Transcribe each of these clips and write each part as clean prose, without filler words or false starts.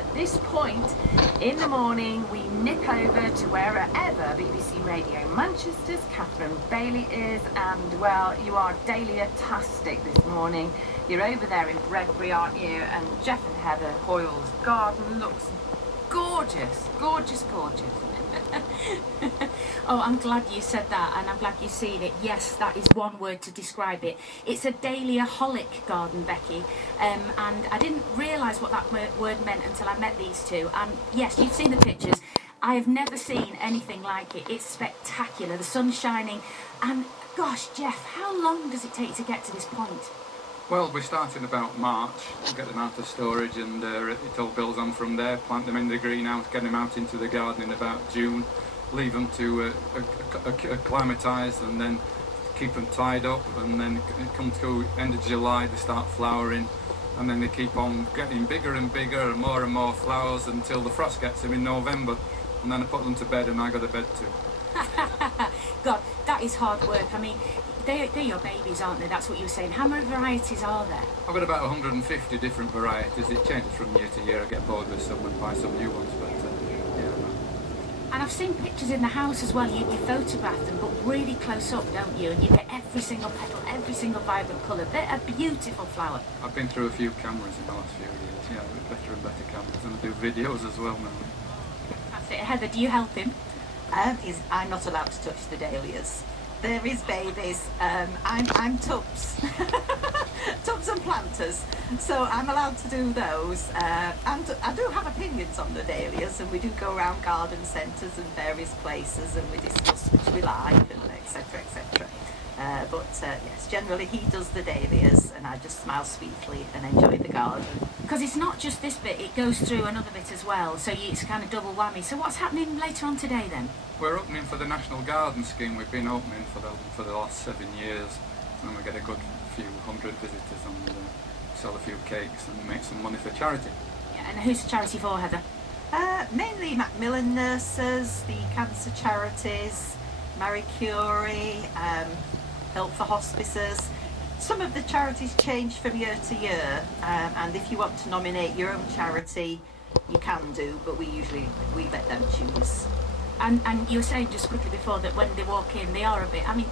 and at this point in the morning we nip over to wherever BBC Radio Manchester's Catherine Bailey is, and well, you are dahlia-tastic this morning. You're over there in Bredbury, aren't you? And Geoff and Heather Hoyle's garden looks gorgeous, gorgeous, gorgeous. Oh, I'm glad you said that, and I'm glad you've seen it. Yes, that is one word to describe it. It's a dahlia-holic garden, Becky, and I didn't realise what that word meant until I met these two. And yes, you've seen the pictures. I have never seen anything like it. It's spectacular. The sun's shining, and gosh, Geoff, how long does it take to get to this point? Well, we start in about March, get them out of storage, and it all builds on from there. Plant them in the greenhouse, get them out into the garden in about June, leave them to acclimatise, and then keep them tied up, and then come to end of July they start flowering, and then they keep on getting bigger and bigger and more flowers until the frost gets them in November, and then I put them to bed and I go to bed too. God, that is hard work. I mean, they're your babies, aren't they? That's what you were saying. How many varieties are there? I've got about 150 different varieties. It changes from year to year. I get bored with some and buy some new ones, but yeah. And I've seen pictures in the house as well. You photograph them, but really close up, don't you? And you get every single petal, every single vibrant colour. They're a beautiful flower. I've been through a few cameras in the last few years, yeah, with better and better cameras, and I do videos as well now. That's it. Heather, do you help him? I'm not allowed to touch the dahlias. They're his babies. I'm Tubbs. Tubbs and planters. So I'm allowed to do those. And I do have opinions on the dahlias, and we do go around garden centres and various places, and we discuss which we like, and etc, etc. But yes, generally he does the dahlias, and I just smile sweetly and enjoy the garden. Because it's not just this bit, it goes through another bit as well, so it's kind of double whammy. So what's happening later on today then? We're opening for the National Garden Scheme. We've been opening for the last 7 years, and we get a good few hundred visitors, and sell a few cakes and make some money for charity. Yeah, and who's the charity for, Heather? Mainly Macmillan nurses, the cancer charities, Marie Curie, Help for Hospices. Some of the charities change from year to year, and if you want to nominate your own charity, you can do, but we let them choose. And you were saying just quickly before that when they walk in, they are a bit, I mean,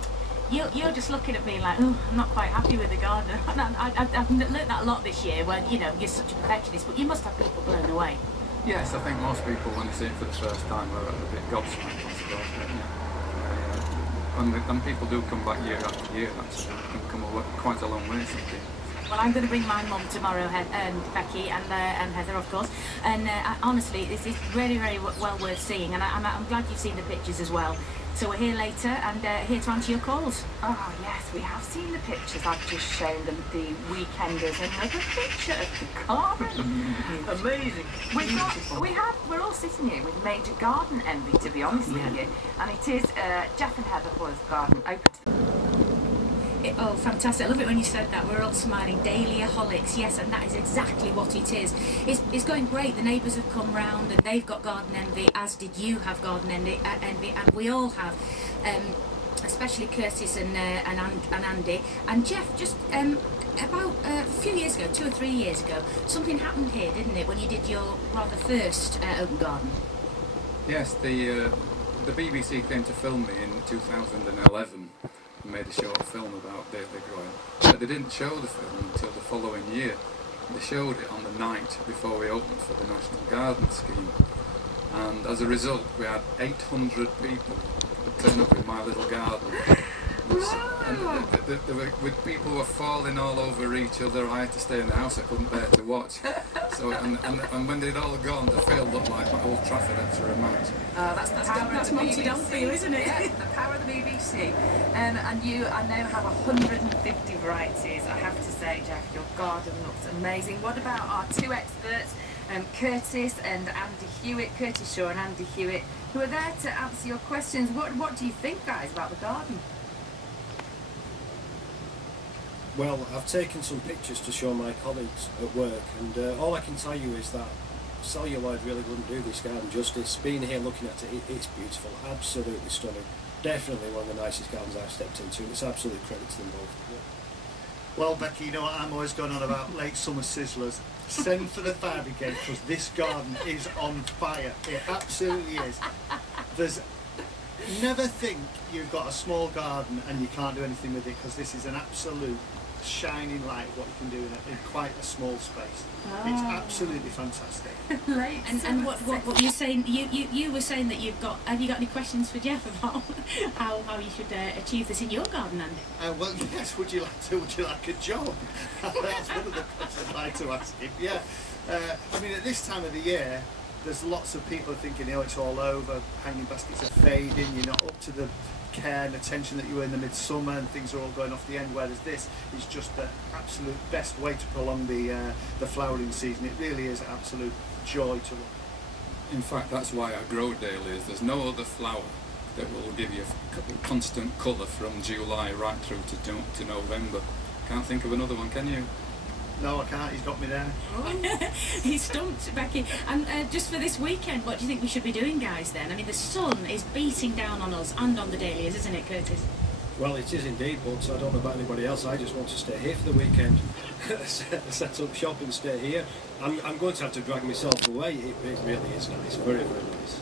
you're just looking at me like, oh, I'm not quite happy with the garden. I've learnt that a lot this year, when, you know, you're such a perfectionist, but you must have people blown away. Yes, I think most people, when they see it for the first time, are a bit gobsmacked, I suppose. And people do come back year after year, actually, and come quite a long way, some people. Well, I'm going to bring my mum tomorrow, and Becky and Heather, of course. And honestly, this is really, very well worth seeing. And I'm glad you've seen the pictures as well. So we're here later and here to answer your calls. Oh yes, we have seen the pictures. I've just shown them the weekenders. Another picture of the garden. Amazing. We're all sitting here with major garden envy, to be honest with you. And it is Geoff and Heather Hoyle's garden, open to the... Oh, fantastic. I love it when you said that. We're all smiling. Dahlia-holics, yes, and that is exactly what it is. It's going great. The neighbours have come round and they've got garden envy, as did you have garden envy, and we all have, especially Curtis and Andy. And Geoff, just about a few years ago, 2 or 3 years ago, something happened here, didn't it, when you did your rather first open garden? Yes, the BBC came to film me in 2011. Made a short film about dahlia growing, but they didn't show the film until the following year. They showed it on the night before we opened for the National Garden Scheme, and as a result we had 800 people turn up in my little garden. With people were falling all over each other. I had to stay in the house, I couldn't bear to watch. So and when they'd all gone, the field looked like Old Trafford after a match. That's Monty Don for you, isn't it? Yeah, the power of the BBC. And you, I know, have 150 varieties. I have to say, Geoff, your garden looks amazing. What about our two experts, Curtis and Andy Hewitt, Curtis Shaw and Andy Hewitt, who are there to answer your questions? What do you think, guys, about the garden? Well, I've taken some pictures to show my colleagues at work, and all I can tell you is that celluloid really wouldn't do this garden justice. Being here looking at it, it's beautiful, absolutely stunning. Definitely one of the nicest gardens I've stepped into. It's absolute credit to them both. Well, Becky, you know what I'm always going on about? Late summer sizzlers. Send for the fire brigade, because this garden is on fire. It absolutely is. There's never think you've got a small garden and you can't do anything with it, because this is an absolute shining light of what you can do in quite a small space. It's absolutely fantastic. And what you're saying, you were saying that have you got any questions for Geoff about how you should achieve this in your garden, Andy? Well, yes. Would you like a job? That's one of the questions I'd like to ask him. Yeah. I mean, at this time of the year, there's lots of people thinking, it's all over. Hanging baskets are fading. You're not up to the care and attention that you were in the midsummer, and things are all going off the end. Whereas this is just the absolute best way to prolong the flowering season. It really is an absolute joy to look. In fact, that's why I grow dahlias. There's no other flower that will give you constant colour from July right through to November. Can't think of another one, can you? No, I can't. He's got me there. He's stumped, Becky. And just for this weekend, what do you think we should be doing, guys, then? I mean, the sun is beating down on us and on the dahlias, isn't it, Curtis? Well, it is indeed, but I don't know about anybody else. I just want to stay here for the weekend. Set up shop and stay here. I'm going to have to drag myself away. It really is nice. Very, very nice.